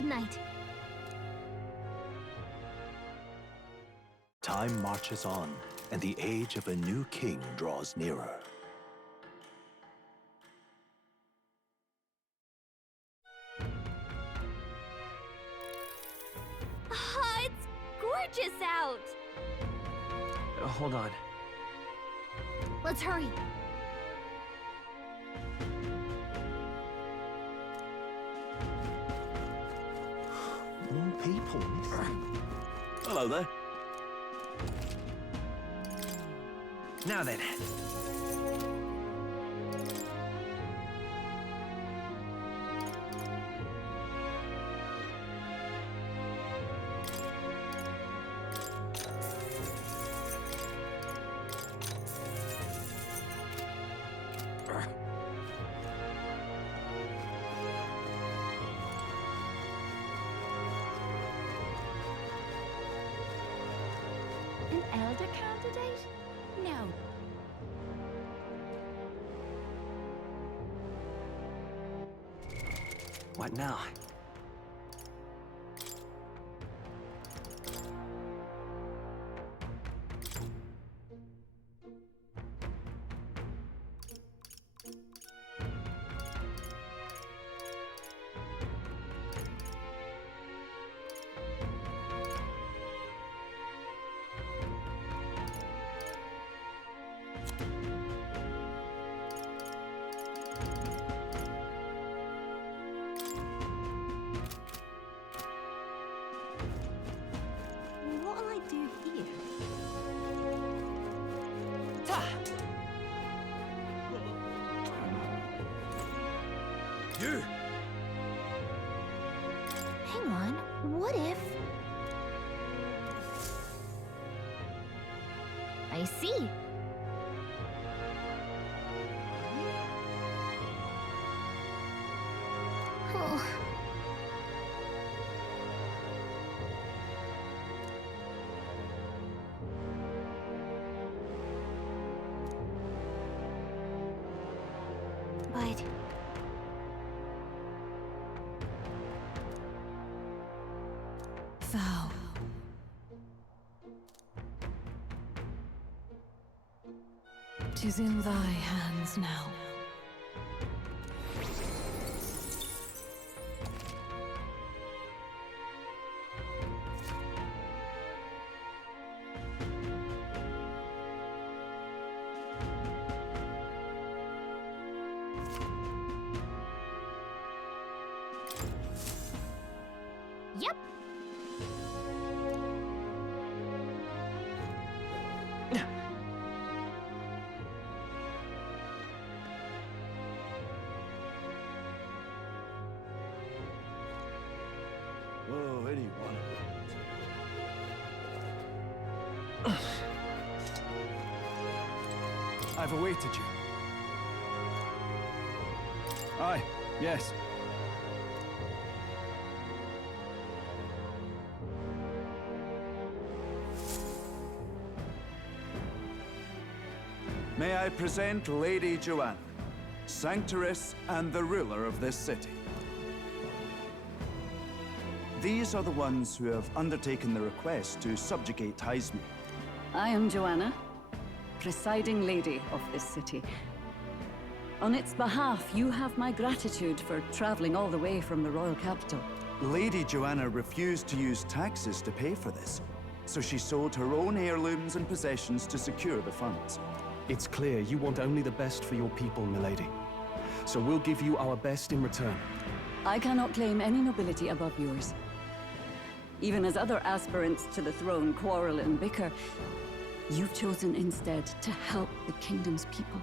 Good night. Time marches on, and the age of a new king draws nearer. It's gorgeous out! Hold on. Let's hurry. More people. Hello there. Now then. An elder candidate? No. What now? What'll I do here? You! Hang on, what if... I see. Oh. But... Vow. "'Tis in thy hands now." Yep. Oh, anyone. I've awaited you. Aye, yes. May I present Lady Joanna, Sanctoress and the ruler of this city. These are the ones who have undertaken the request to subjugate FANiME. I am Joanna, presiding lady of this city. On its behalf, you have my gratitude for traveling all the way from the royal capital. Lady Joanna refused to use taxes to pay for this, so she sold her own heirlooms and possessions to secure the funds. It's clear you want only the best for your people, milady. So we'll give you our best in return. I cannot claim any nobility above yours. Even as other aspirants to the throne quarrel and bicker, you've chosen instead to help the kingdom's people.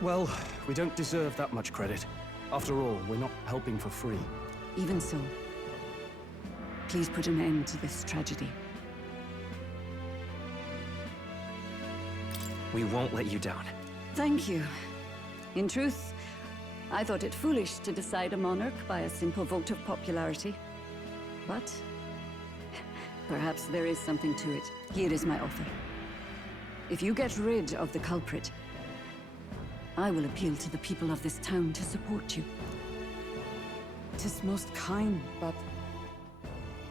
Well, we don't deserve that much credit. After all, we're not helping for free. Even so, please put an end to this tragedy. We won't let you down. Thank you. In truth, I thought it foolish to decide a monarch by a simple vote of popularity. But perhaps there is something to it. Here is my offer. If you get rid of the culprit, I will appeal to the people of this town to support you. 'Tis most kind, but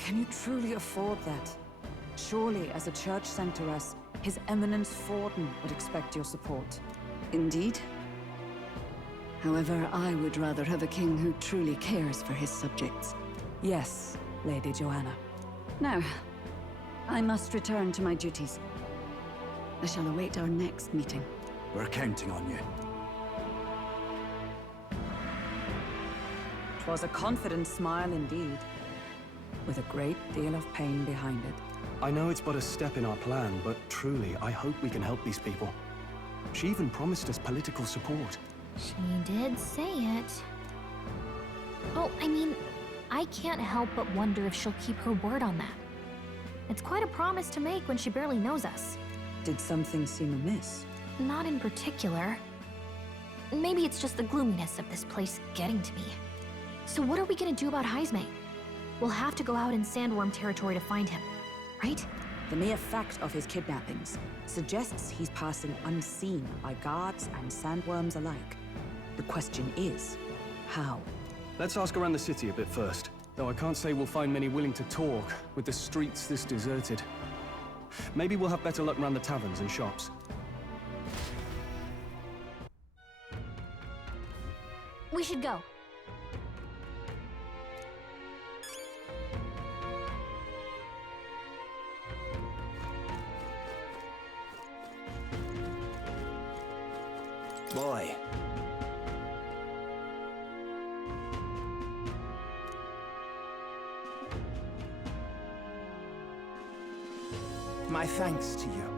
Can you truly afford that? Surely, as a church sent to us, His Eminence Forden would expect your support. Indeed. However, I would rather have a king who truly cares for his subjects. Yes, Lady Joanna. Now, I must return to my duties. I shall await our next meeting. We're counting on you. 'Twas a confident smile indeed, with a great deal of pain behind it. I know it's but a step in our plan, but truly, I hope we can help these people. She even promised us political support. She did say it. Oh, I mean, I can't help but wonder if she'll keep her word on that. It's quite a promise to make when she barely knows us. Did something seem amiss? Not in particular. Maybe it's just the gloominess of this place getting to me. So what are we gonna do about Heisme? We'll have to go out in Sandworm territory to find him, right? The mere fact of his kidnappings suggests he's passing unseen by guards and sandworms alike. The question is, how? Let's ask around the city a bit first. Though I can't say we'll find many willing to talk, with the streets this deserted. Maybe we'll have better luck around the taverns and shops. We should go. Boy. My thanks to you.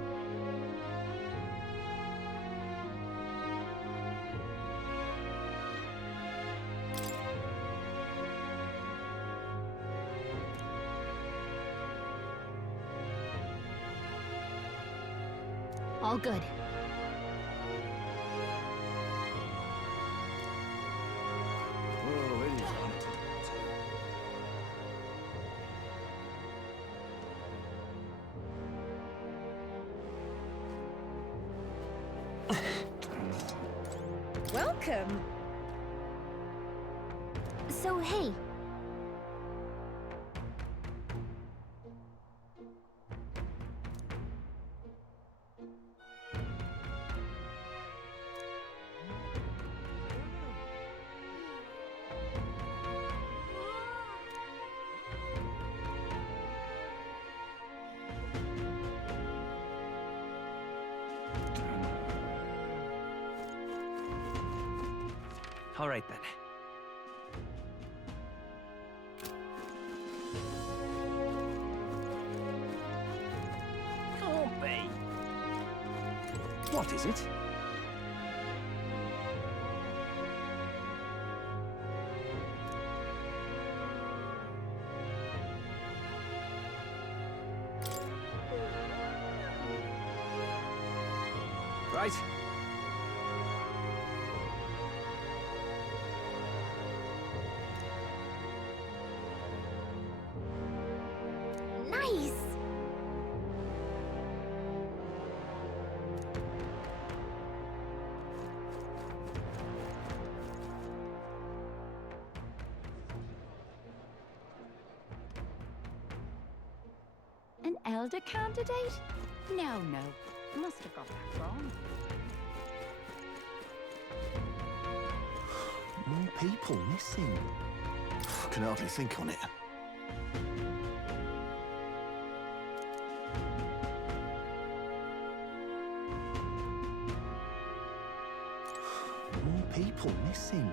All good. Whoa, it is on. Welcome. So, hey. All right, then. Can't be. What is it? Right. Nice! An elder candidate? No. Must have got that wrong. More people missing. I can hardly think on it. More people missing.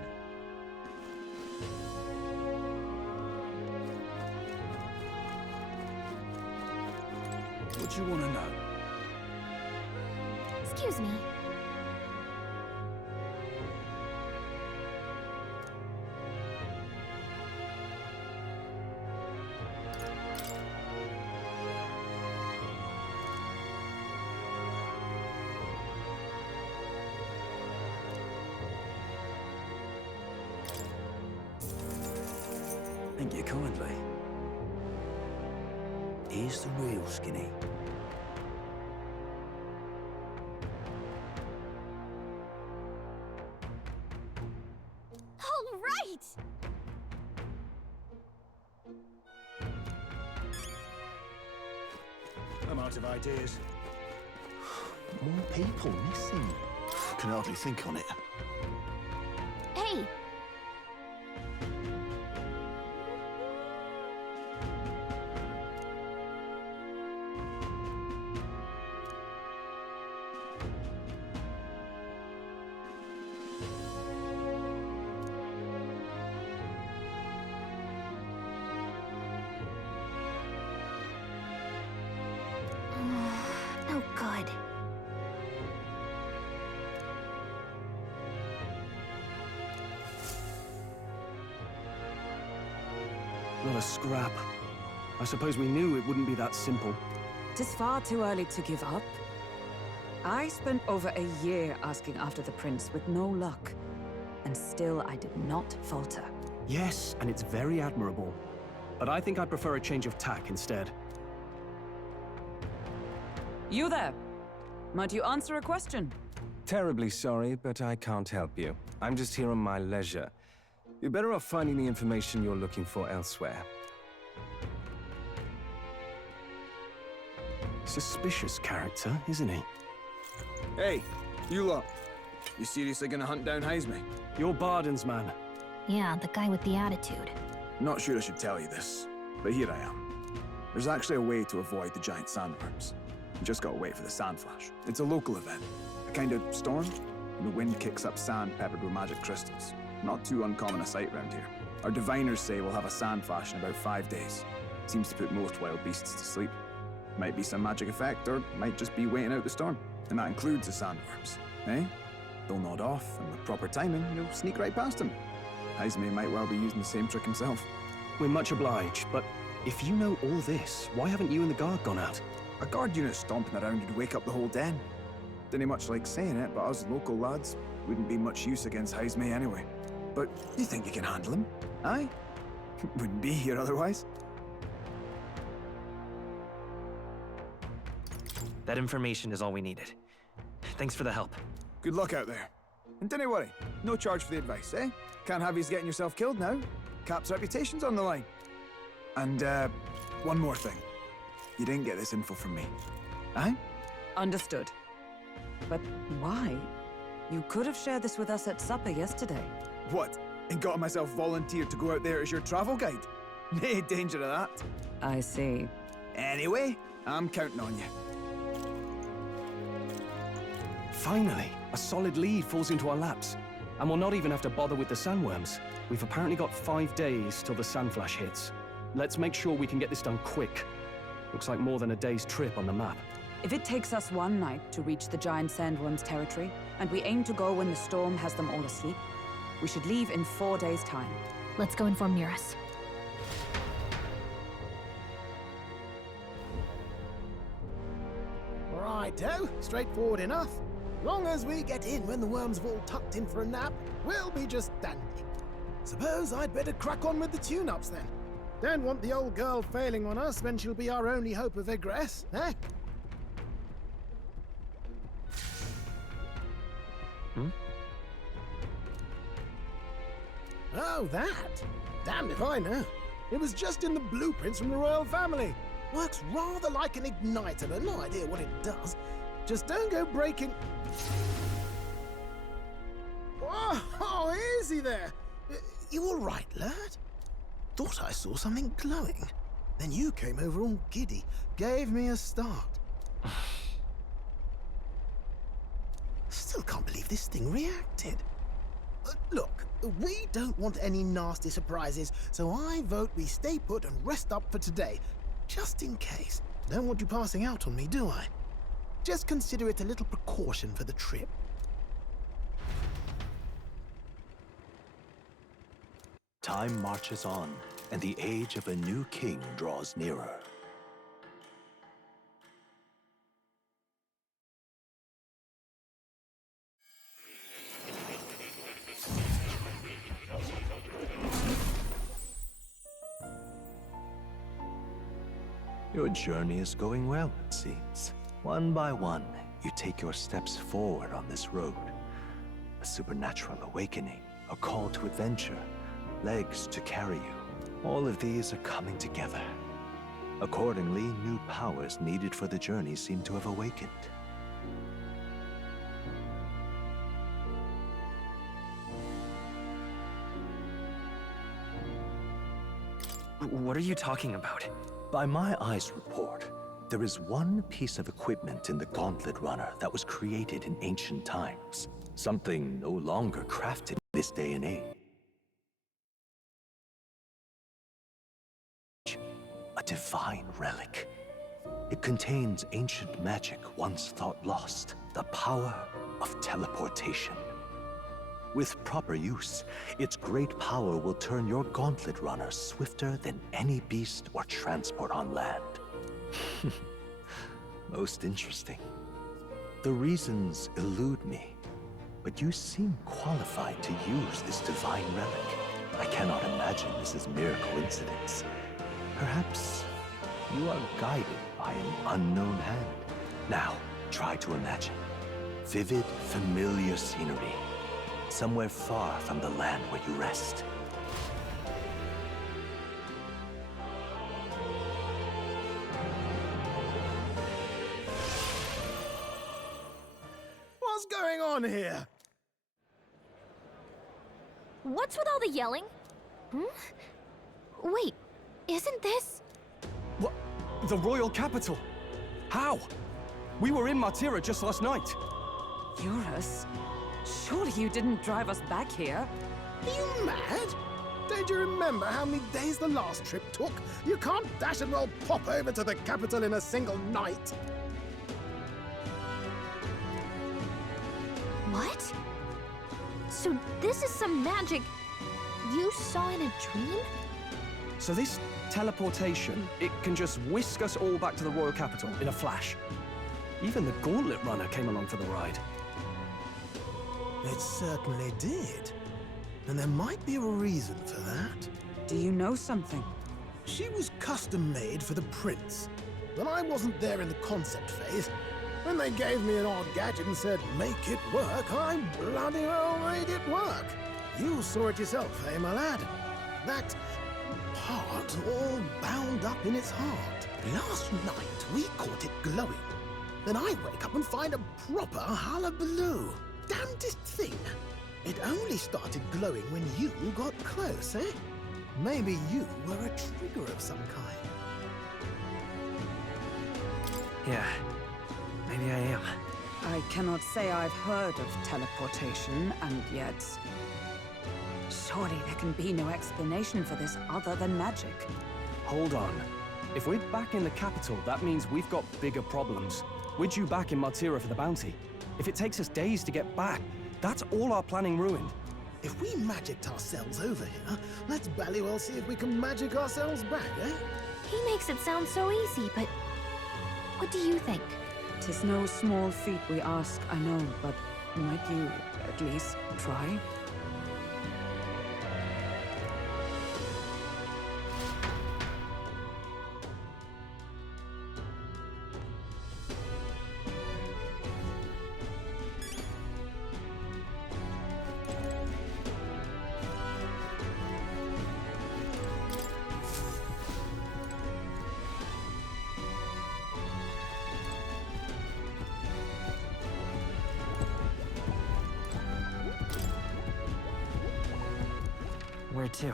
What do you want to know? Excuse me. Thank you kindly. Here's the real skinny. All right! out of ideas. More people missing. Can hardly think on it. Hey! No good. Not a scrap. I suppose we knew it wouldn't be that simple. Tis far too early to give up. I spent over a year asking after the prince with no luck. And still I did not falter. Yes, and it's very admirable. But I think I'd prefer a change of tack instead. You there. Might you answer a question? Terribly sorry, but I can't help you. I'm just here on my leisure. You're better off finding the information you're looking for elsewhere. Suspicious character, isn't he? Hey, you lot. You seriously gonna hunt down Heisme? You're Barden's man. Yeah, the guy with the attitude. Not sure I should tell you this, but here I am. There's actually a way to avoid the giant sandworms. You just gotta wait for the sand flash. It's a local event, a kind of storm, and the wind kicks up sand peppered with magic crystals. Not too uncommon a sight round here. Our diviners say we'll have a sand flash in about 5 days. Seems to put most wild beasts to sleep. Might be some magic effect, or might just be waiting out the storm. And that includes the sandworms, eh? They'll nod off, and with proper timing, you'll sneak right past them. Heisme might well be using the same trick himself. We're much obliged, but if you know all this, why haven't you and the guard gone out? A guard unit stomping around would wake up the whole den. Didn't much like saying it, but us local lads wouldn't be much use against Heisme anyway. But you think you can handle him? Aye? Wouldn't be here otherwise. That information is all we needed. Thanks for the help. Good luck out there. And don't worry, no charge for the advice, eh? Can't have you getting yourself killed now. Cap's reputation's on the line. And, one more thing. You didn't get this info from me. Aye? Understood. But why? You could have shared this with us at supper yesterday. What? And got myself volunteered to go out there as your travel guide? Nae danger of that. I see. Anyway, I'm counting on you. Finally, a solid lead falls into our laps. And we'll not even have to bother with the sandworms. We've apparently got 5 days till the sandflash hits. Let's make sure we can get this done quick. Looks like more than a day's trip on the map. If it takes us one night to reach the giant sandworm's territory, and we aim to go when the storm has them all asleep, we should leave in 4 days' time. Let's go inform Nearest. Righto, straightforward enough. Long as we get in when the worms have all tucked in for a nap, we'll be just dandy. Suppose I'd better crack on with the tune-ups then. Don't want the old girl failing on us when she'll be our only hope of egress, eh? Oh, that? Damned if I know. It was just in the blueprints from the royal family. Works rather like an igniter, but no idea what it does. Just don't go breaking... Oh, easy there. You all right, lad? Thought I saw something glowing. Then you came over all giddy, gave me a start. Still can't believe this thing reacted. Look, we don't want any nasty surprises, so I vote we stay put and rest up for today. Just in case. Don't want you passing out on me, do I? Just consider it a little precaution for the trip. Time marches on, and the age of a new king draws nearer. Your journey is going well, it seems. One by one, you take your steps forward on this road. A supernatural awakening, a call to adventure, legs to carry you. All of these are coming together. Accordingly, new powers needed for the journey seem to have awakened. What are you talking about? By my eyes report, there is one piece of equipment in the Gauntlet Runner that was created in ancient times. Something no longer crafted in this day and age. A divine relic. It contains ancient magic once thought lost, the power of teleportation. With proper use, its great power will turn your Gauntlet Runner swifter than any beast or transport on land. Most interesting. The reasons elude me, but you seem qualified to use this divine relic. I cannot imagine this is mere coincidence. Perhaps you are guided by an unknown hand. Now, try to imagine. Vivid, familiar scenery. Somewhere far from the land where you rest. What's going on here? What's with all the yelling? Wait, isn't this... What? The royal capital? How? We were in Martira just last night. Eurus? Surely you didn't drive us back here? Are you mad? Don't you remember how many days the last trip took? You can't dash and roll pop over to the capital in a single night. What? So this is some magic you saw in a dream? So this teleportation, it can just whisk us all back to the royal capital in a flash. Even the Gauntlet Runner came along for the ride. It certainly did. And there might be a reason for that. Do you know something? She was custom-made for the prince. When I wasn't there in the concept phase, when they gave me an odd gadget and said, make it work, I bloody well made it work. You saw it yourself, eh, my lad? That part all bound up in its heart. Last night, we caught it glowing. Then I wake up and find a proper hullabaloo. Damnedest thing. It only started glowing when you got close, eh? Maybe you were a trigger of some kind. Yeah, maybe I am. I cannot say I've heard of teleportation, and yet... surely there can be no explanation for this other than magic. Hold on. If we're back in the capital, that means we've got bigger problems. We're due back in Martira for the bounty. If it takes us days to get back, that's all our planning ruined. If we magicked ourselves over here, let's bally well see if we can magic ourselves back, eh? He makes it sound so easy, but what do you think? 'Tis no small feat we ask, I know, but might you at least try? Where to?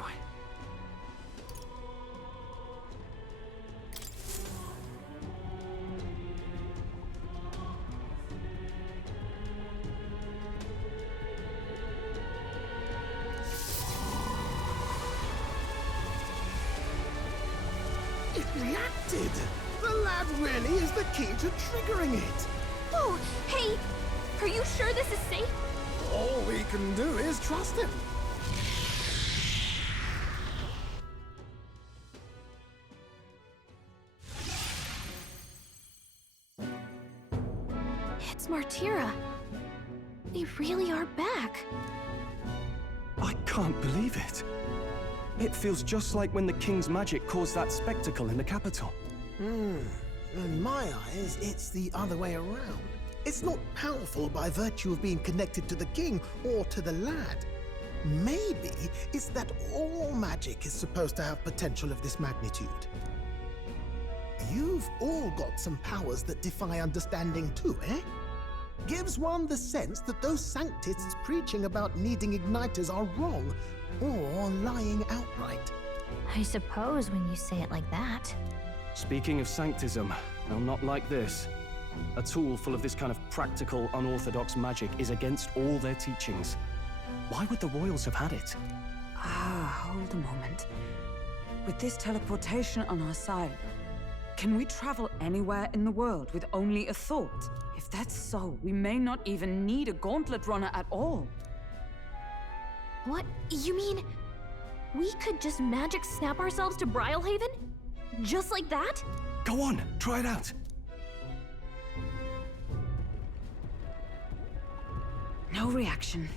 It reacted! The lad really is the key to triggering it! Oh, hey! Are you sure this is safe? All we can do is trust him. It's Martira. They really are back. I can't believe it. It feels just like when the king's magic caused that spectacle in the capital. In my eyes, it's the other way around. It's not powerful by virtue of being connected to the king or to the lad. Maybe it's that all magic is supposed to have potential of this magnitude. You've all got some powers that defy understanding too, eh? Gives one the sense that those sanctists preaching about needing igniters are wrong, or lying outright. I suppose when you say it like that. Speaking of sanctism, they'll not like this. A tool full of this kind of practical, unorthodox magic is against all their teachings. Why would the royals have had it? Hold a moment. With this teleportation on our side, can we travel anywhere in the world with only a thought? If that's so, we may not even need a gauntlet runner at all. What? You mean we could just magic snap ourselves to Brylehaven? Just like that? Go on, try it out. No reaction.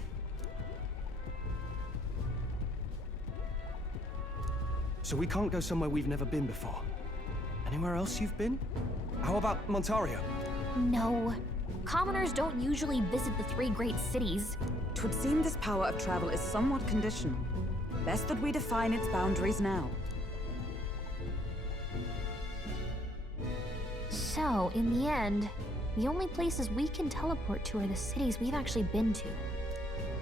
So we can't go somewhere we've never been before. Anywhere else you've been? How about Montario? No. Commoners don't usually visit the 3 great cities. 'Twould seem this power of travel is somewhat conditional. Best that we define its boundaries now. So, in the end, the only places we can teleport to are the cities we've actually been to.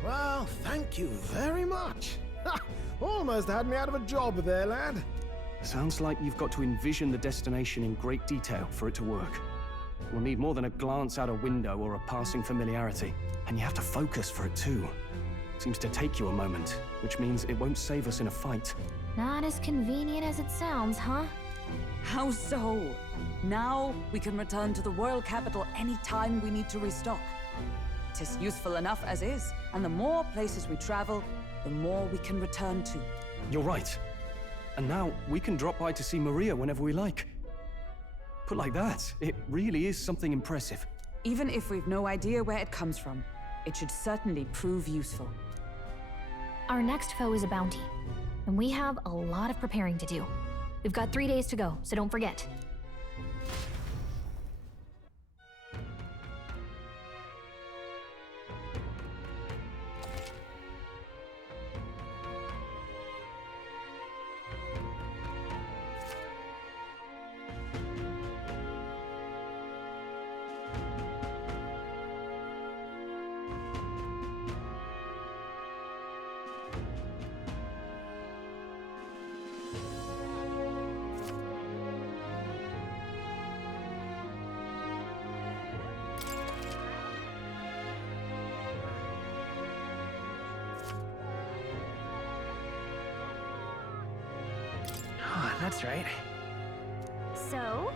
Well, thank you very much. Ha! Almost had me out of a job there, lad. Sounds like you've got to envision the destination in great detail for it to work. We'll need more than a glance out a window or a passing familiarity. And you have to focus for it too. Seems to take you a moment, which means it won't save us in a fight. Not as convenient as it sounds, huh? How so? Now we can return to the royal capital any time we need to restock. 'Tis useful enough as is, and the more places we travel, the more we can return to. You're right. And now we can drop by to see Maria whenever we like. Put like that, it really is something impressive. Even if we've no idea where it comes from, it should certainly prove useful. Our next foe is a bounty, and we have a lot of preparing to do. We've got 3 days to go, so don't forget. That's right. So?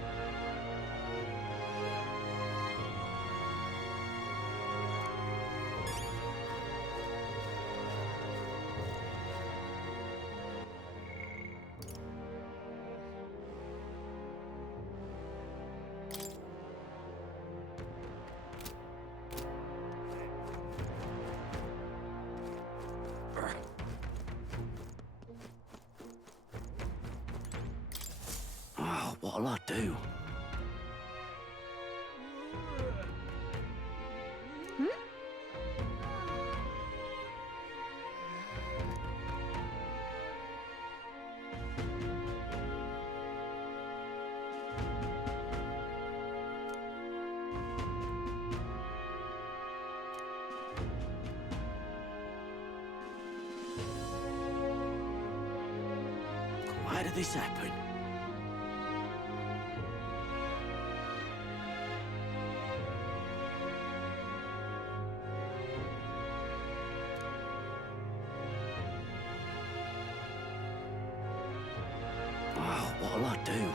What'll I do? Why did this happen? What'll I do?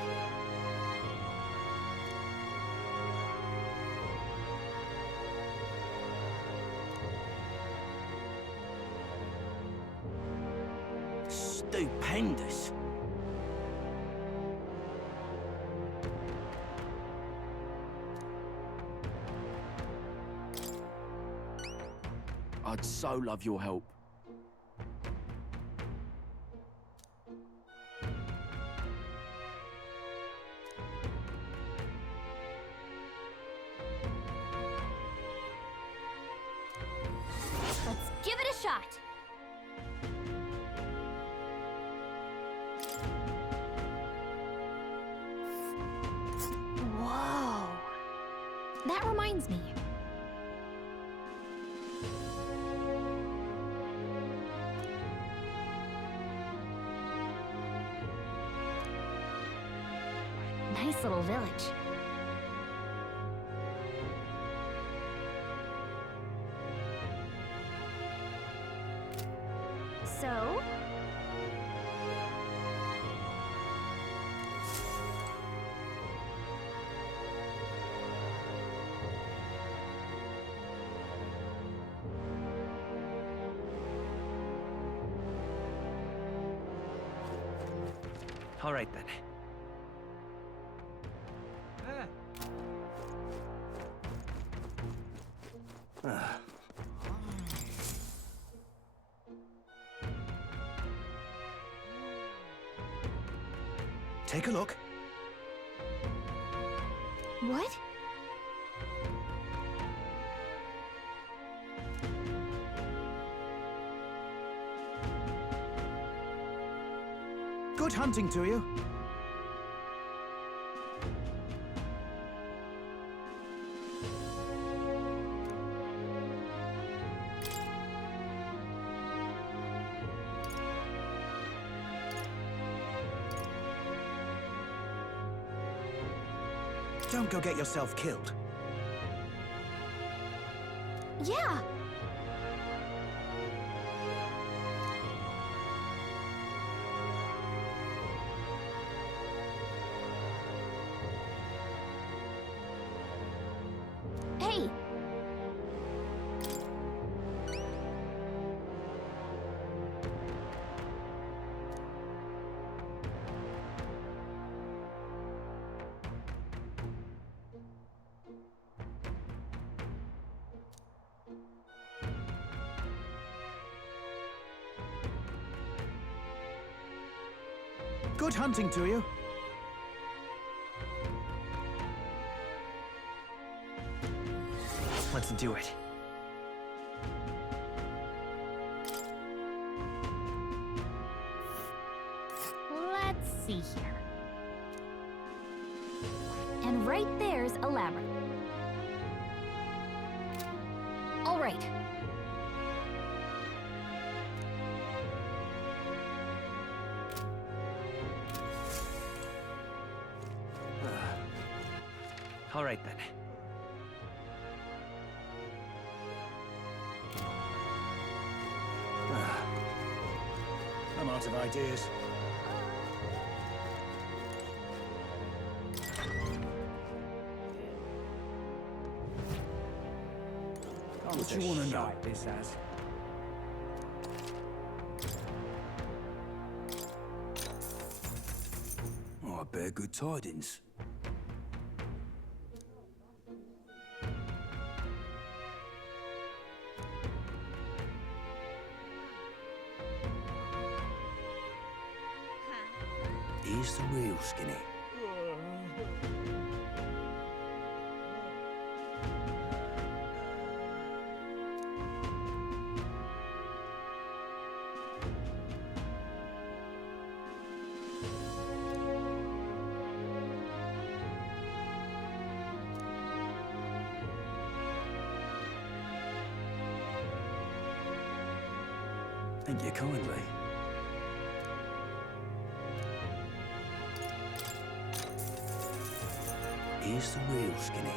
Stupendous. I'd so love your help. Let's give it a shot! That reminds me. Nice little village. So? All right then. Take a look. What? Good hunting to you. Don't go get yourself killed. Yeah. Hey. Good hunting to you. Let's do it. Let's see here. And right there's a labyrinth. All right. All right then. I'm out of ideas. What do you want to know? This as. Oh, I bear good tidings. Here's the real skinny. Thank you kindly. Here's the real skinny.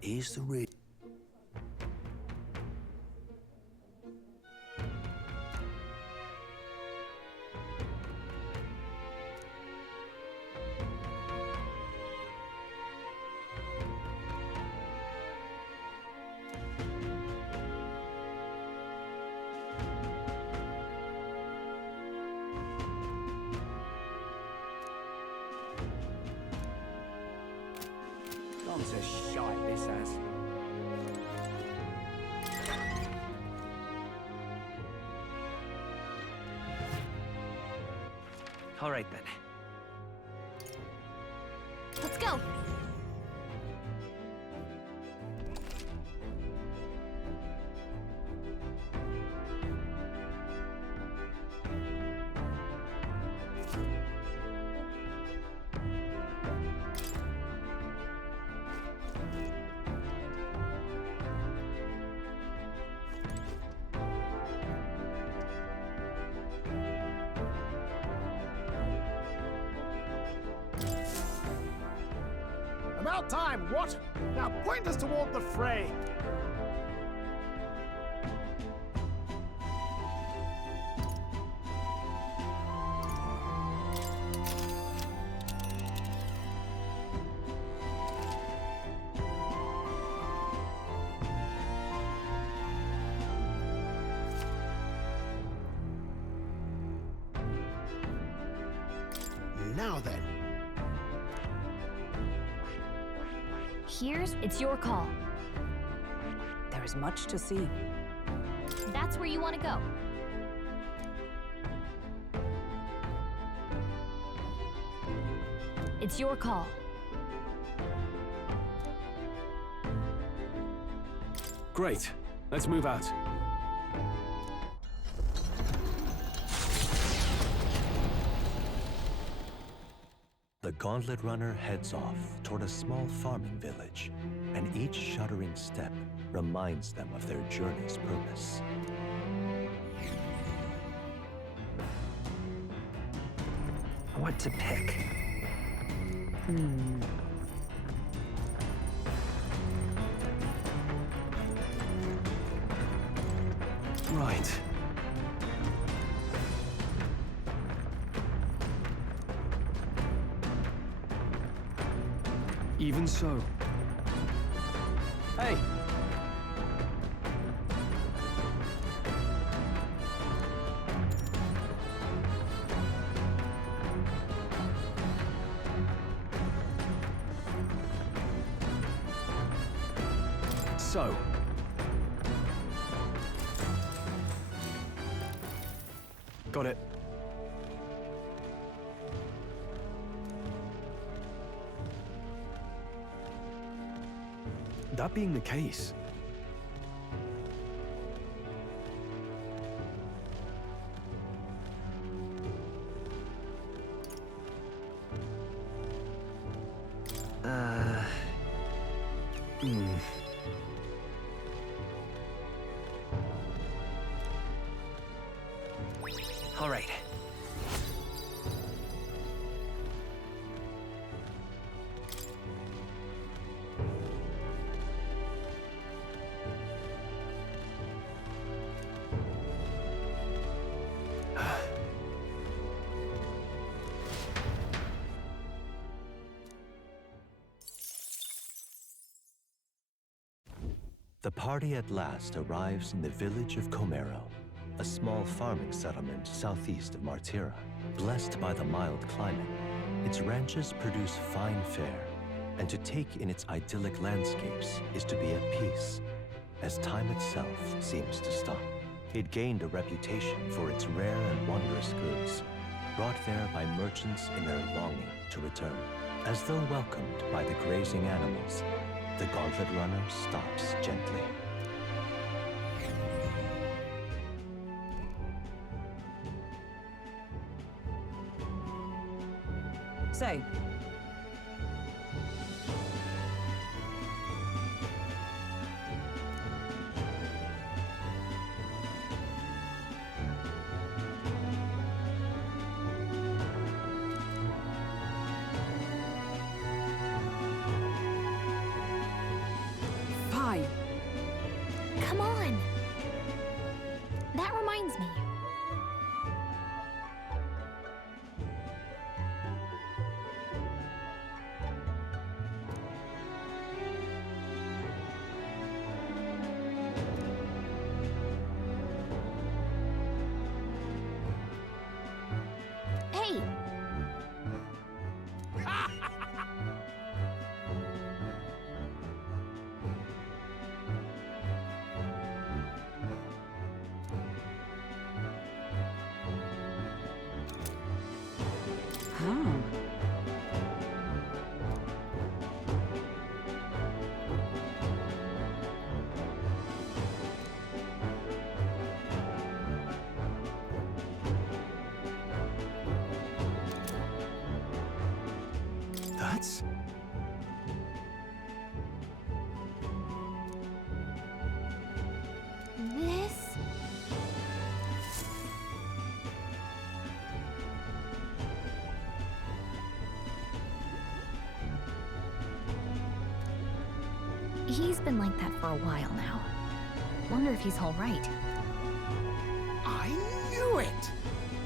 Here's the real. Gone to shite, this has. All right then. Let's go! About time, what? Now point us toward the fray. Now then. It's your call. There is much to see. That's where you want to go. It's your call. Great. Let's move out. The Gauntlet Runner heads off toward a small farming village, and each shuddering step reminds them of their journey's purpose. What to pick? Right. Even so. Hey! So. Got it. That being the case, All right. The party at last arrives in the village of Comero, a small farming settlement southeast of Martira. Blessed by the mild climate, its ranches produce fine fare, and to take in its idyllic landscapes is to be at peace, as time itself seems to stop. It gained a reputation for its rare and wondrous goods, brought there by merchants in their longing to return. As though welcomed by the grazing animals, the Gauntlet Runner stops gently. Say, Fine. Come on. That reminds me. Hey! How? That's... This... He's been like that for a while now. Wonder if he's all right. I knew it!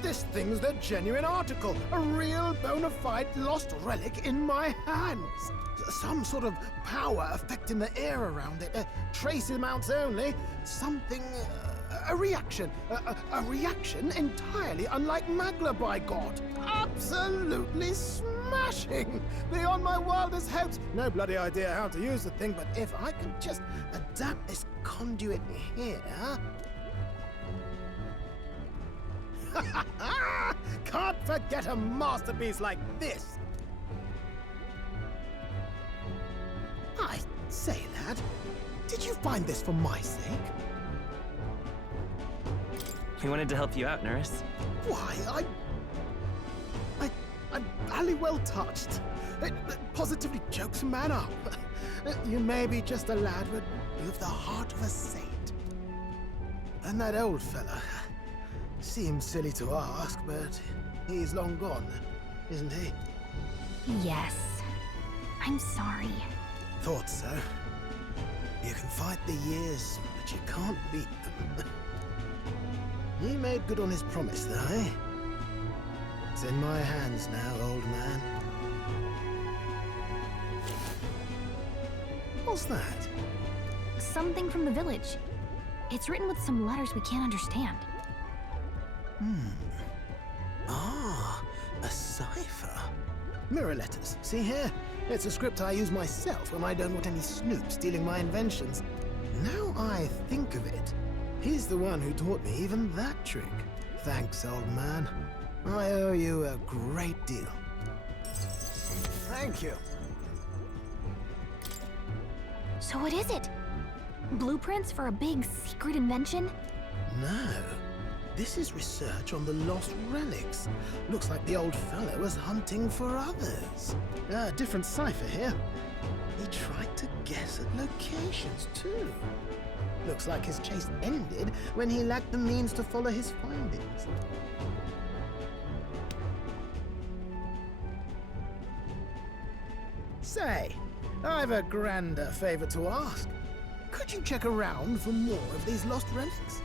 This thing's the genuine article, a real bona fide lost relic in my hands. Some sort of power affecting the air around it. Trace amounts only. Something... a reaction. A reaction entirely unlike Magla, by God. Absolutely smashing! Beyond my wildest hopes. No bloody idea how to use the thing, but if I could just adapt this conduit here... Can't forget a masterpiece like this! I say, lad, did you find this for my sake? We wanted to help you out, Nurse. Why, I'm barely well touched. It positively chokes a man up. You may be just a lad, but you've the heart of a saint. And that old fella... Seems silly to ask, but he's long gone, isn't he? Yes. I'm sorry. Thought so. You can fight the years, but you can't beat them. He made good on his promise, though, eh? It's in my hands now, old man. What's that? Something from the village. It's written with some letters we can't understand. Ah, a cipher. Mirror letters. See here? It's a script I use myself when I don't want any snoop stealing my inventions. Now I think of it, he's the one who taught me even that trick. Thanks, old man. I owe you a great deal. Thank you. So what is it? Blueprints for a big secret invention? No. This is research on the lost relics. Looks like the old fellow was hunting for others. Different cipher here. He tried to guess at locations, too. Looks like his chase ended when he lacked the means to follow his findings. Say, I've a grander favor to ask. Could you check around for more of these lost relics?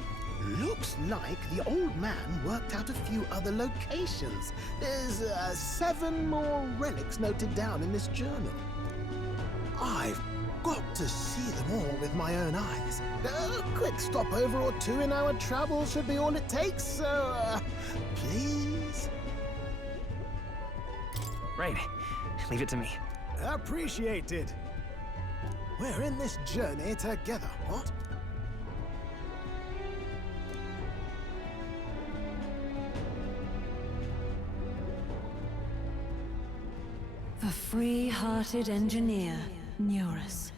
Looks like the old man worked out a few other locations. There's 7 more relics noted down in this journal. I've got to see them all with my own eyes. A quick stopover or 2 in our travels should be all it takes, so, please? Right. Leave it to me. Appreciated. We're in this journey together, what? The free-hearted engineer, Neurus.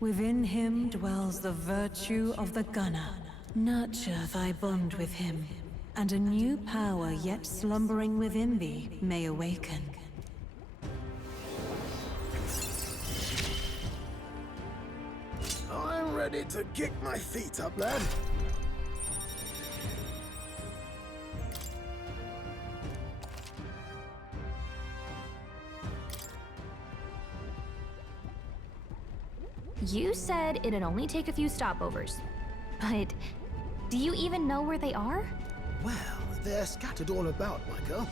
Within him dwells the virtue of the gunner. Nurture thy bond with him, and a new power yet slumbering within thee may awaken. I'm ready to kick my feet up, lad. You said it'd only take a few stopovers. But do you even know where they are? Well, they're scattered all about, my girl.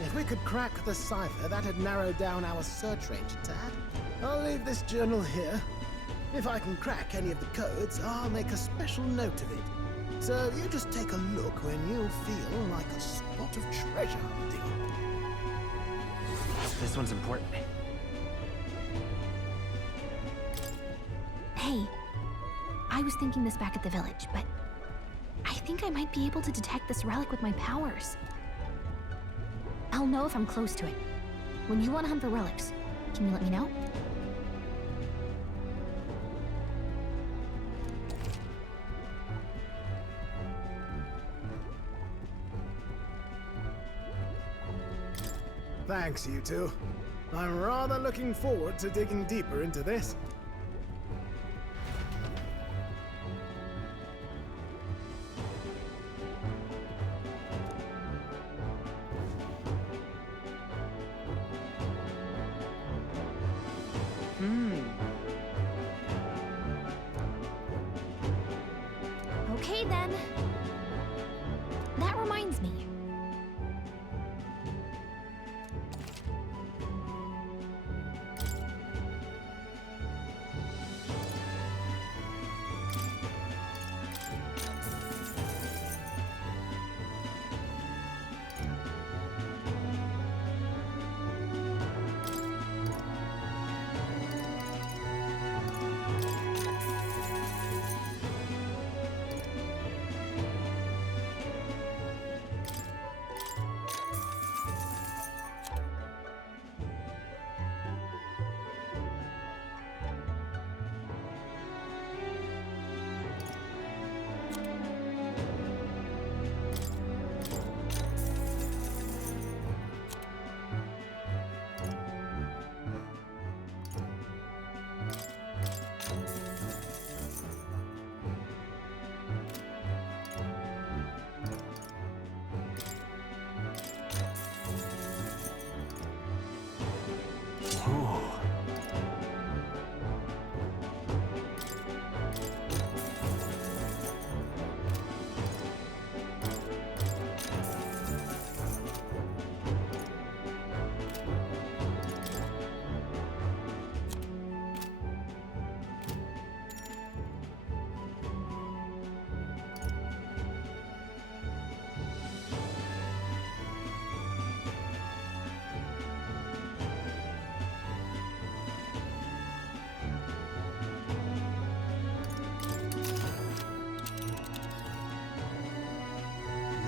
If we could crack the cipher, that'd narrow down our search range a tad. I'll leave this journal here. If I can crack any of the codes, I'll make a special note of it. So you just take a look when you feel like a spot of treasure hunting. This one's important. Hey, I was thinking this back at the village, but I think I might be able to detect this relic with my powers. I'll know if I'm close to it. When you want to hunt for relics, can you let me know? Thanks, you two. I'm rather looking forward to digging deeper into this. Okay then. That reminds me.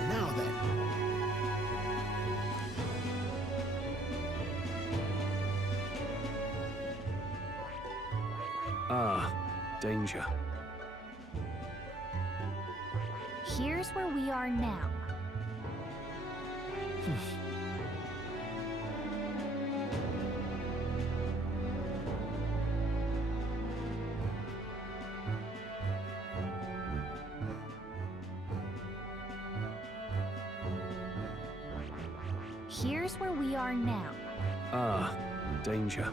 Now then. Ah, danger. Here's where we are now. Here's where we are now. Ah, danger.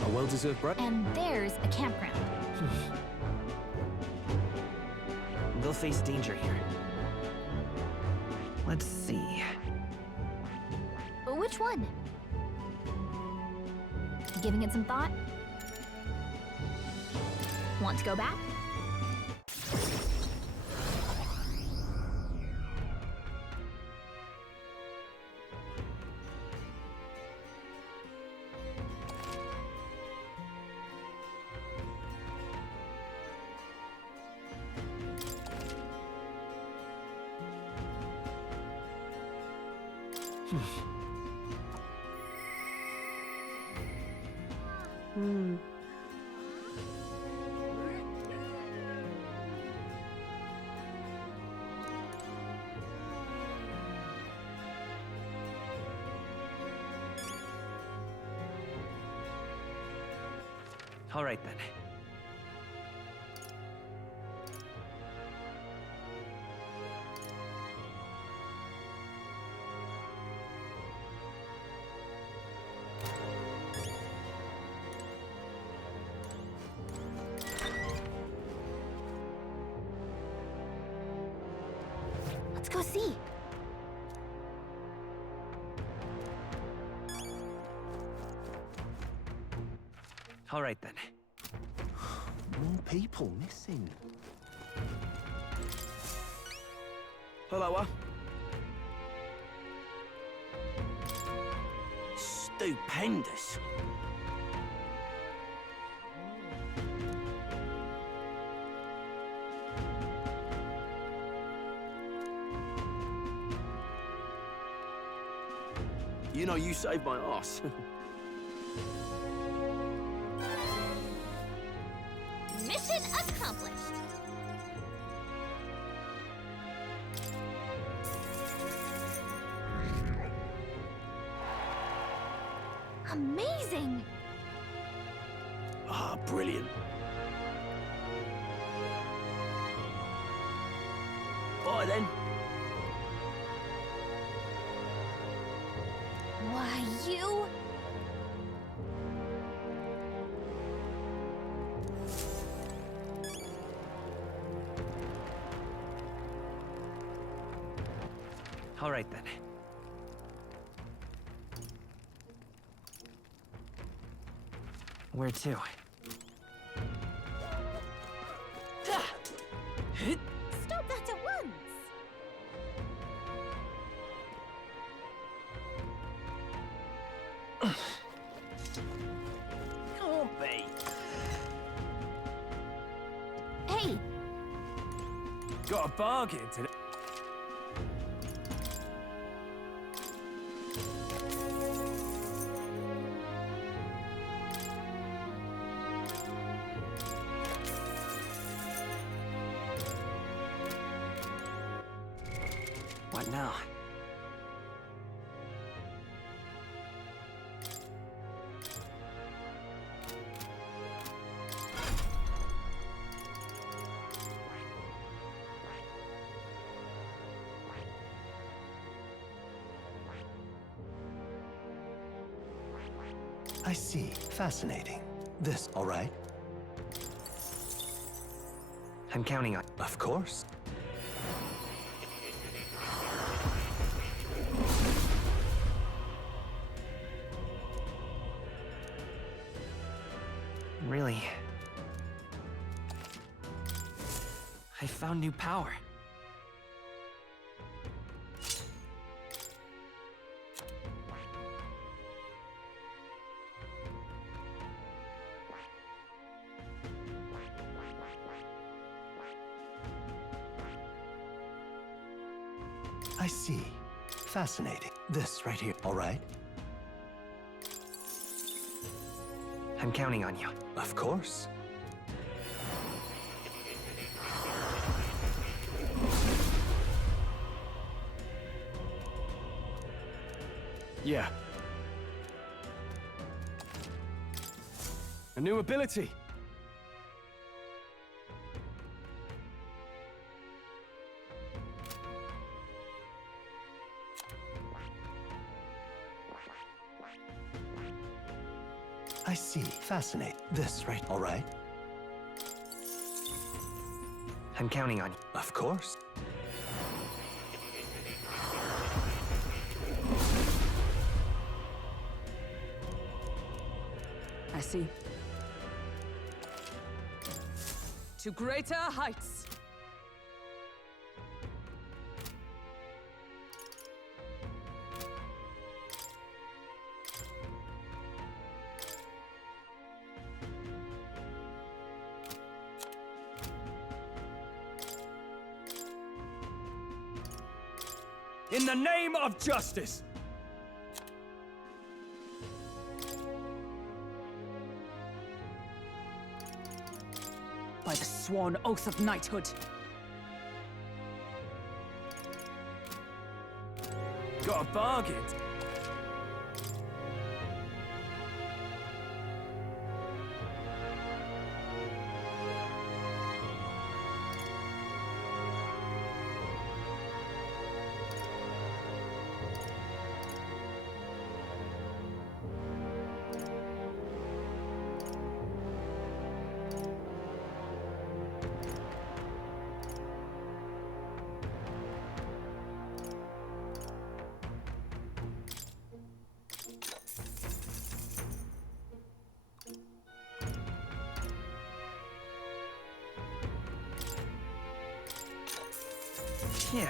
A well-deserved break. And there's a campground. They'll face danger here. Let's see. Which one? Giving it some thought? Want to go back? All right then. Let's go see. All right then. More people missing. Hello. stupendous. You know, you saved my ass. Mission accomplished. Amazing! Ah, brilliant. Bye then. Why, you... All right then. Where to? Stop that at once! Can't be. Hey! Got a bargain today. What now? I see. Fascinating. This, all right? I'm counting on. Of course. Really? I found new power. I see. Fascinating. This right here, all right? I'm counting on you. Of course. Yeah. A new ability. I see. Fascinating. This right, all right? I'm counting on you. Of course. I see. To greater heights. In the name of justice! By the sworn oath of knighthood. Got a bargain. Yeah.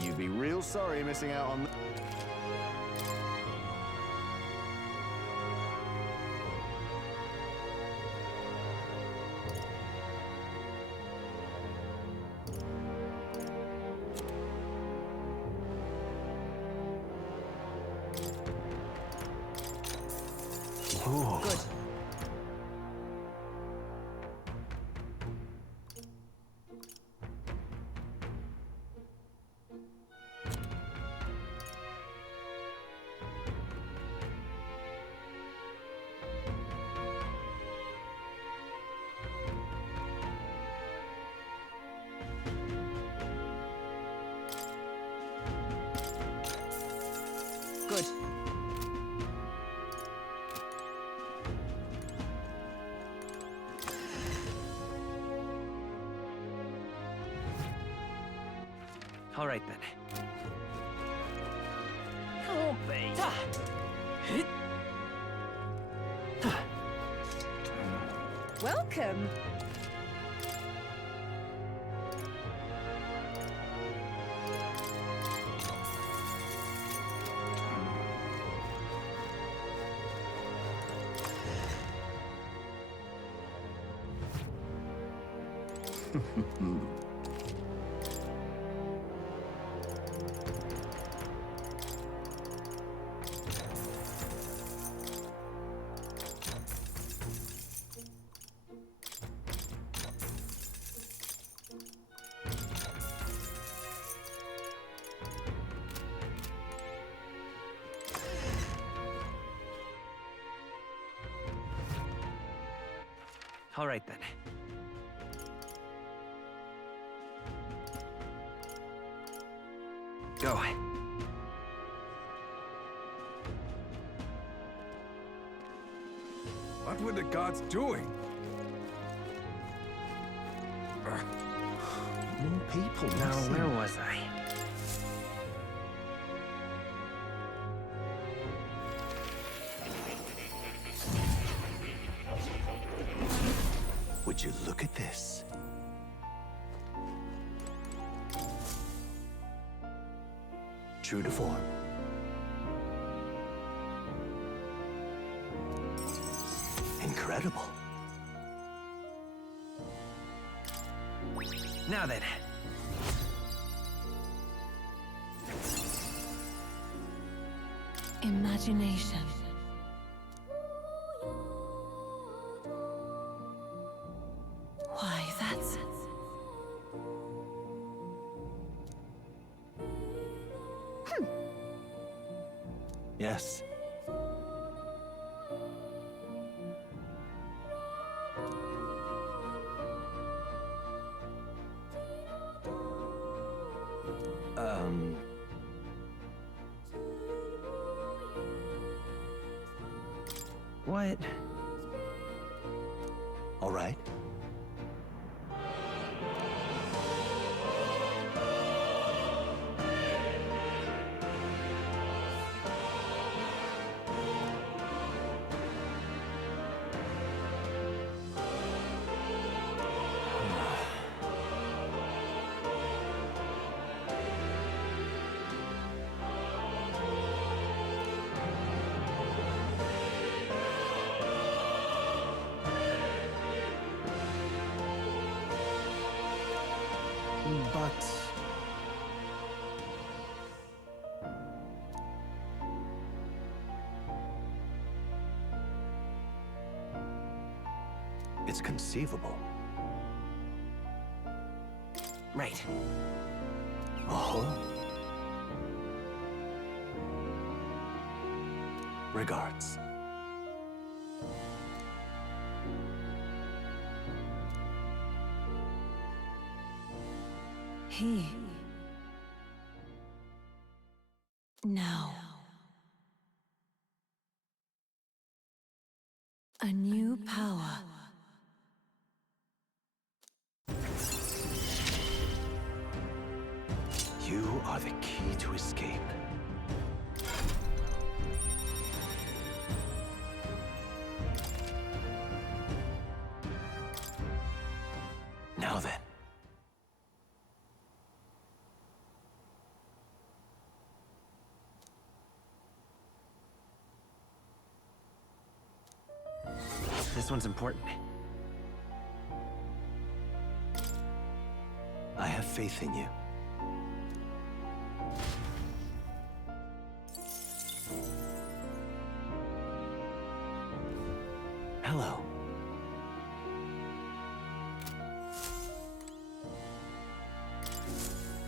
You'd be real sorry missing out on. Ooh. Good. Good. All right, then. Can't be. Welcome. All right, then. Go. What were the gods doing? More people. Now, missing. where was I? Would you look at this? True to form. Incredible. Now then. Imagination. Why, that's... Yes. What? All right. But it's conceivable. Right. Oh. Regards. He... Now... A new power. You are the key to escape. Now then. This one's important. I have faith in you. Hello.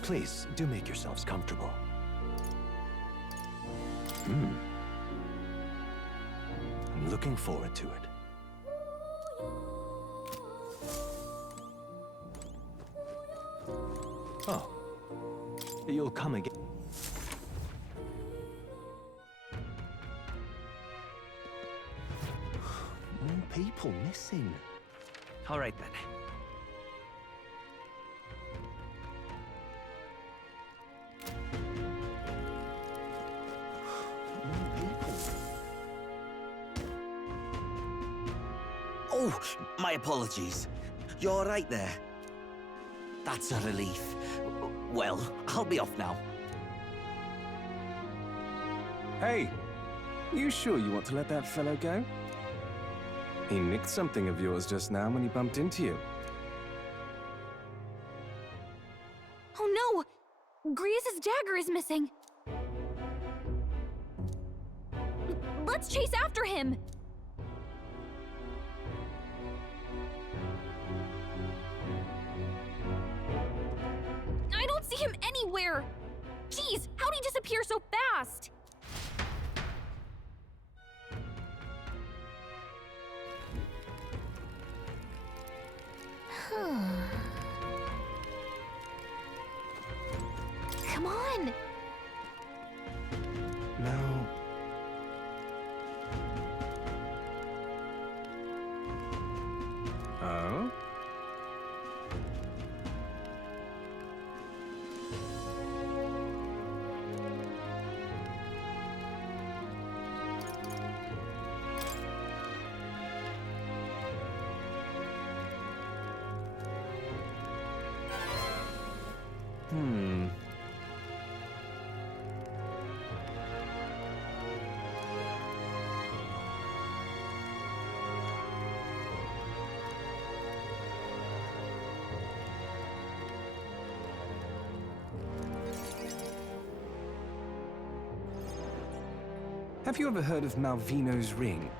Please, do make yourselves comfortable. I'm looking forward to it. Oh. You'll come again. More people missing. All right, then. Oh, my apologies. You're all right there? That's a relief. Well, I'll be off now. Hey, you sure you want to let that fellow go? He nicked something of yours just now when he bumped into you. Oh no! Grievous' dagger is missing! Let's chase after him! I don't see him anywhere! Jeez, how'd he disappear so fast? Come on! No. Oh? Have you ever heard of Malvino's ring?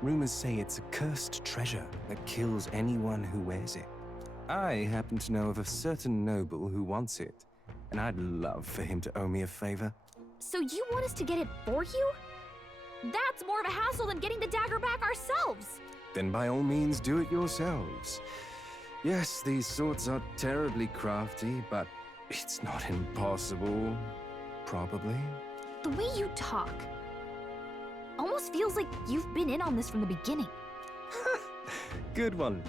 Rumors say it's a cursed treasure that kills anyone who wears it. I happen to know of a certain noble who wants it, and I'd love for him to owe me a favor. So you want us to get it for you? That's more of a hassle than getting the dagger back ourselves! Then by all means do it yourselves. Yes, these swords are terribly crafty, but it's not impossible. Probably. The way you talk almost feels like you've been in on this from the beginning. Good one.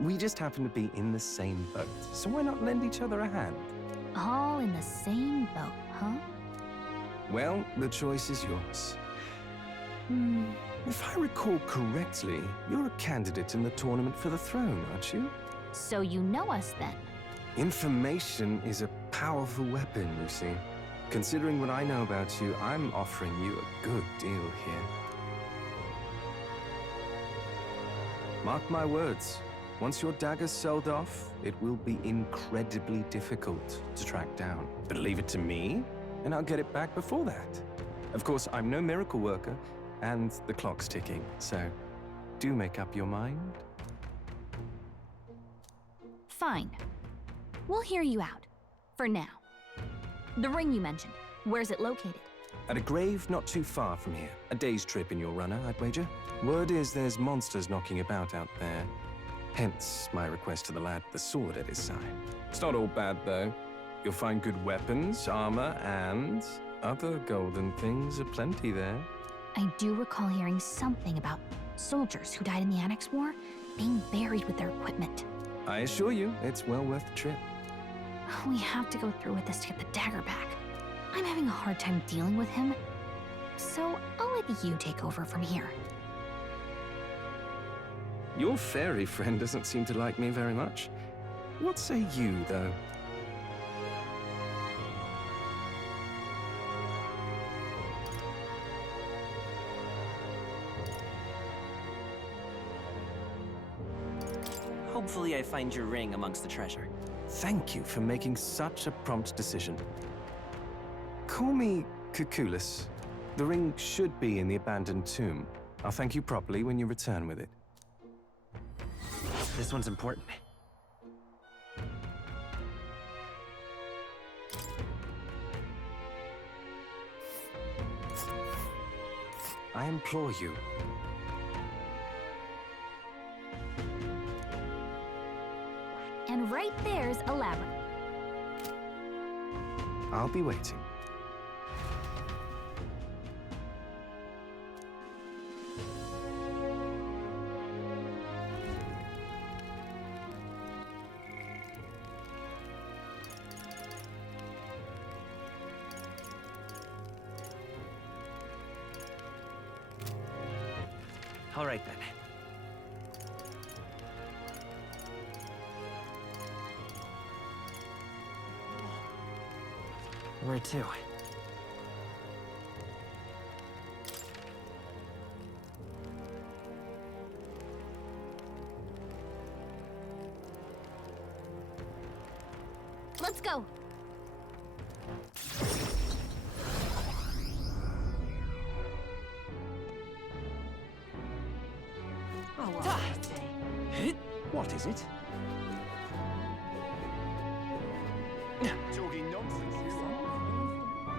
We just happen to be in the same boat, so why not lend each other a hand? All in the same boat, huh? Well, the choice is yours. If I recall correctly, you're a candidate in the tournament for the throne, aren't you? So you know us then? Information is a powerful weapon, you see. Considering what I know about you, I'm offering you a good deal here. Mark my words, once your dagger's sold off, it will be incredibly difficult to track down. But leave it to me, and I'll get it back before that. Of course, I'm no miracle worker, and the clock's ticking, so do make up your mind. Fine. We'll hear you out. For now. The ring you mentioned, where's it located? At a grave not too far from here. A day's trip in your runner, I'd wager. Word is there's monsters knocking about out there. Hence my request to the lad with the sword at his side. It's not all bad, though. You'll find good weapons, armor, and other golden things aplenty there. I do recall hearing something about soldiers who died in the Annex War being buried with their equipment. I assure you, it's well worth the trip. We have to go through with this to get the dagger back. I'm having a hard time dealing with him, so I'll let you take over from here. Your fairy friend doesn't seem to like me very much. What say you, though? Hopefully I find your ring amongst the treasure. Thank you for making such a prompt decision. Call me Cuculus. The ring should be in the abandoned tomb. I'll thank you properly when you return with it. This one's important. I implore you. And right there's a labyrinth. I'll be waiting. All right then. Where to? Let's go. What is it? Talking nonsense, you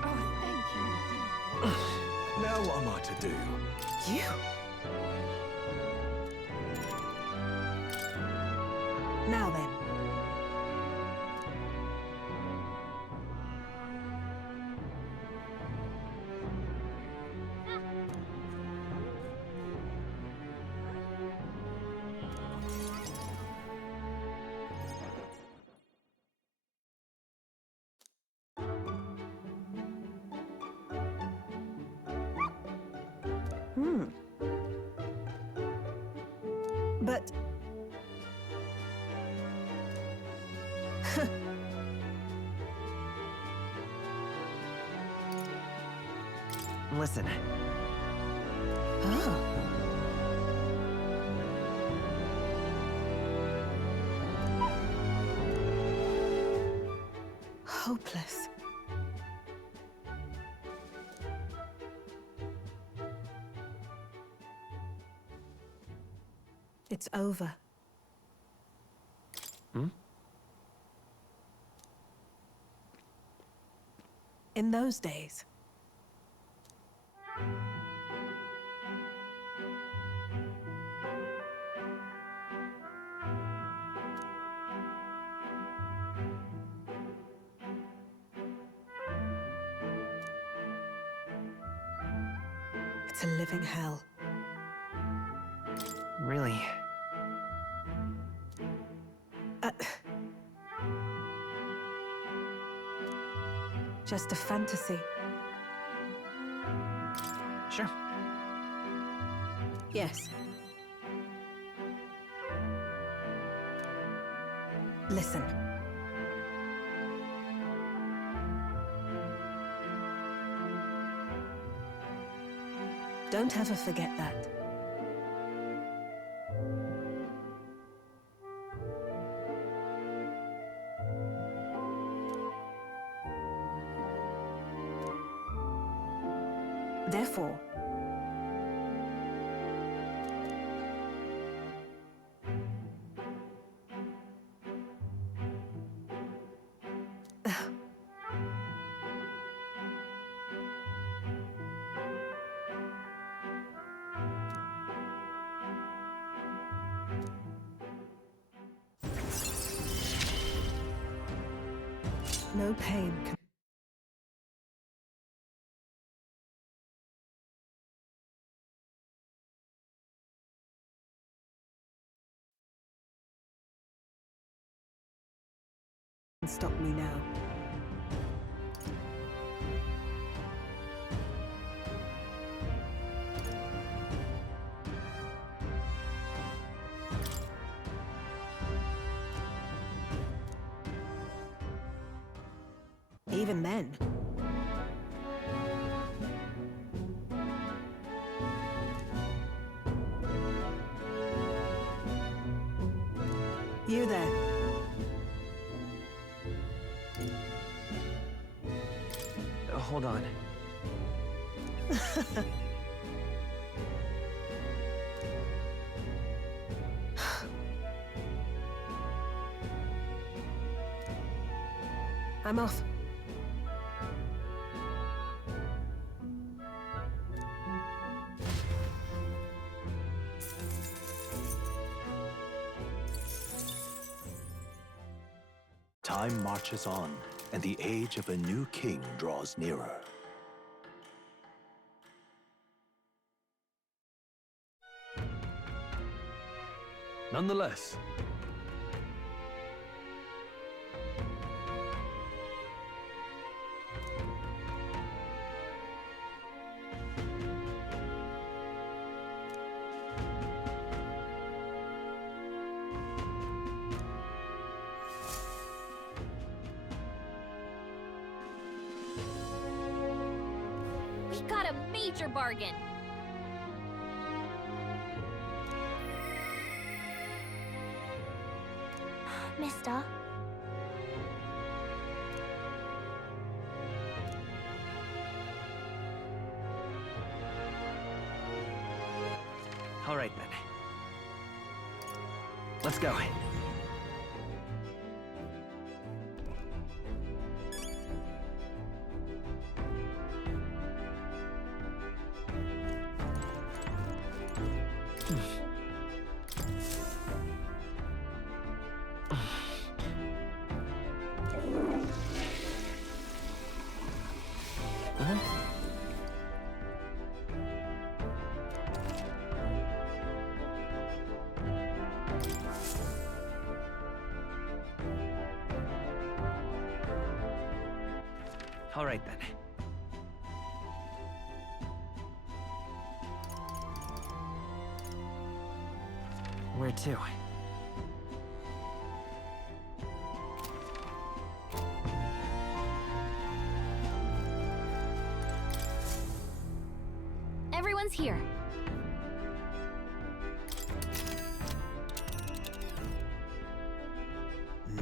Oh, thank you. Now what am I to do? You? Now then. But... Listen. Oh. Hopeless. It's over. Hmm? In those days, it's a living hell. Really? Just a fantasy. Sure. Yes. Listen. Don't ever forget that. Therefore, no pain can... stop me now. Even then, you there. Hold on. I'm off. Time marches on, and the age of a new king draws nearer. Nonetheless, We got a major bargain. Mister. All right, then. Let's go. All right, then. Where to? Everyone's here.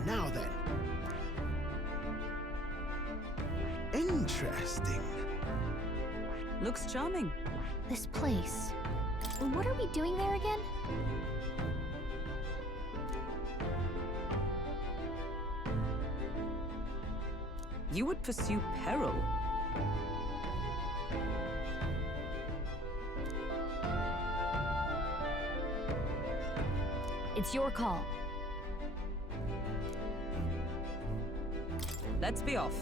Now then. Interesting. Looks charming. This place. What are we doing there again? You would pursue peril. It's your call. Let's be off.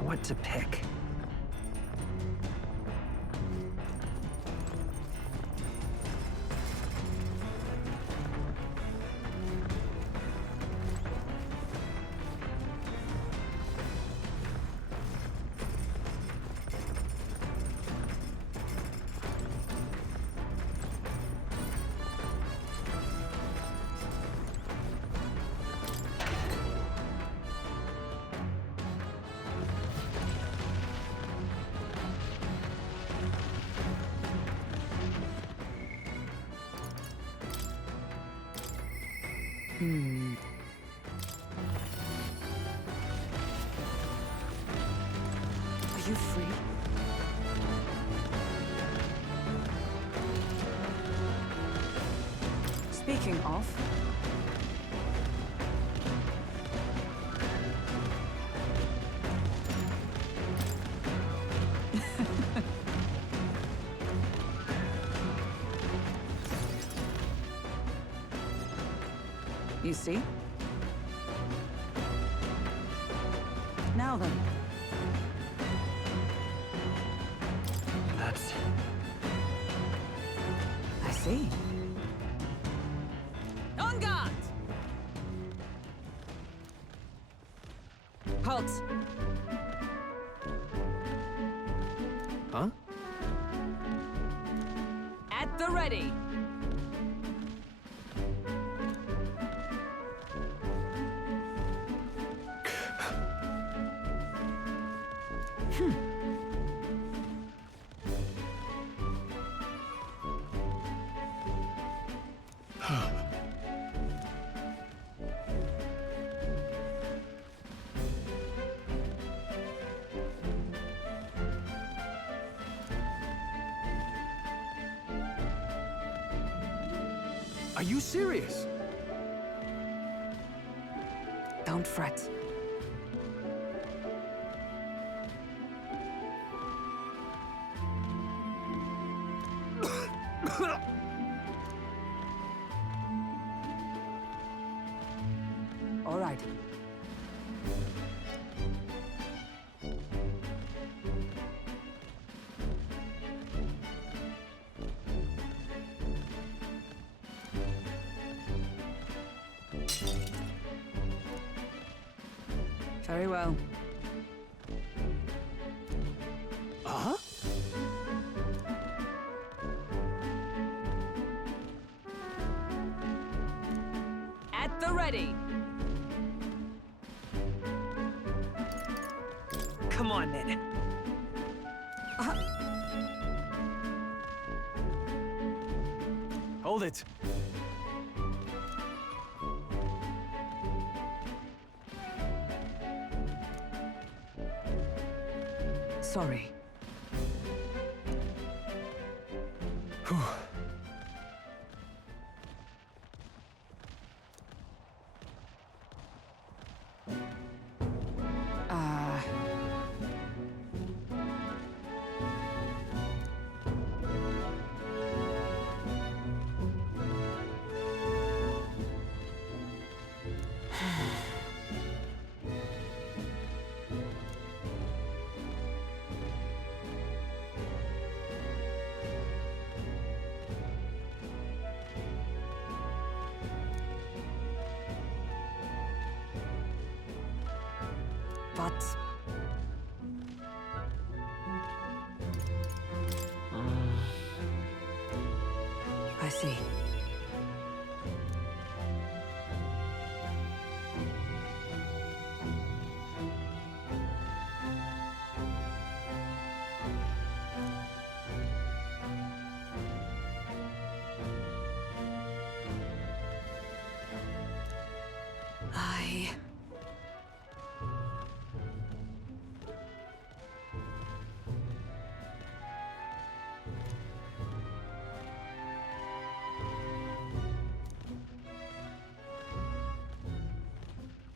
What to pick? Are you free? Speaking of... You see? Now then. That's... I see. On guard! Halt! huh? At the ready! Are you serious? Don't fret. All right. Very well. Uh-huh. At the ready. Come on, then. Hold it. Sorry. Whew. But... I see.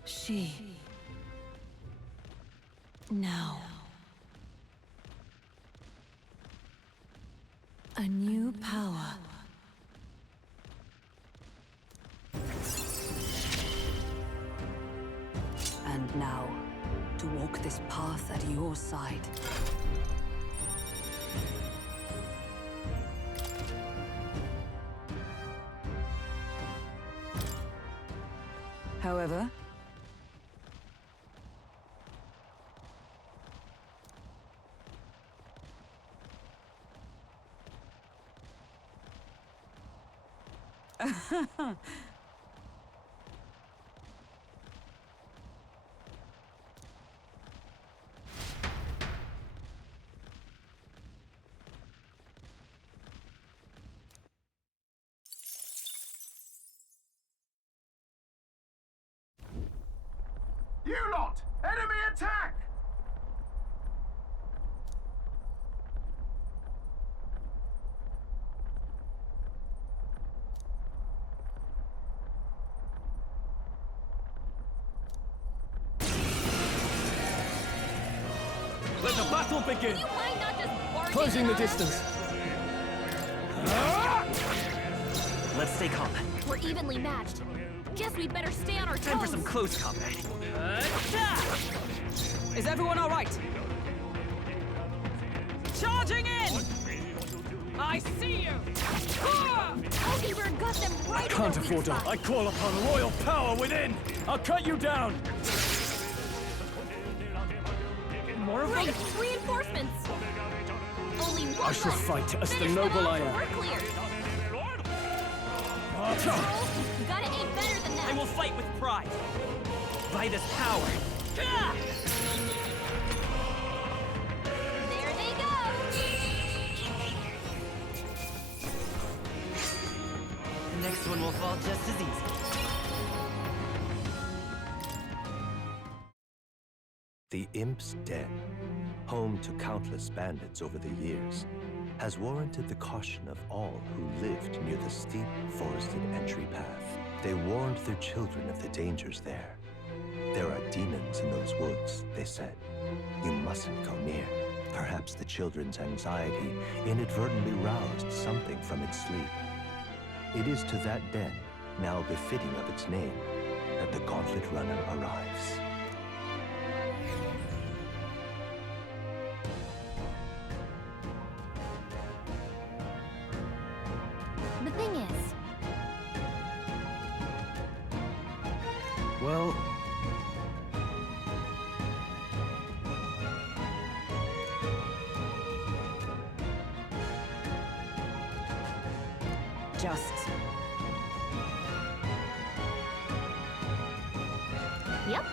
She. Now. A new power. And now, to walk this path at your side. However, You lot! Enemy attack! Let the battle begin! You might not just bargain Closing the with us. distance. Let's stay calm. We're evenly matched. Guess we'd better stay on our toes. Time for some close combat. is everyone all right? Charging in! I see you! Oakenberg got them right in Can't their weak afford to. spot. I call upon royal power within. I'll cut you down. More of them? Right, reinforcements. Only one I shall left. fight as the Finish them noble off I and am. We're clear. You gotta aim better than that. I will fight with pride. By this power. There they go. The next one will fall just as easy. The Imp's Den, home to countless bandits over the years. has warranted the caution of all who lived near the steep, forested entry path. They warned their children of the dangers there. There are demons in those woods, they said. You mustn't go near. Perhaps the children's anxiety inadvertently roused something from its sleep. It is to that den, now befitting of its name, that the Gauntlet Runner arrives. The thing is... Well... Just... Yep.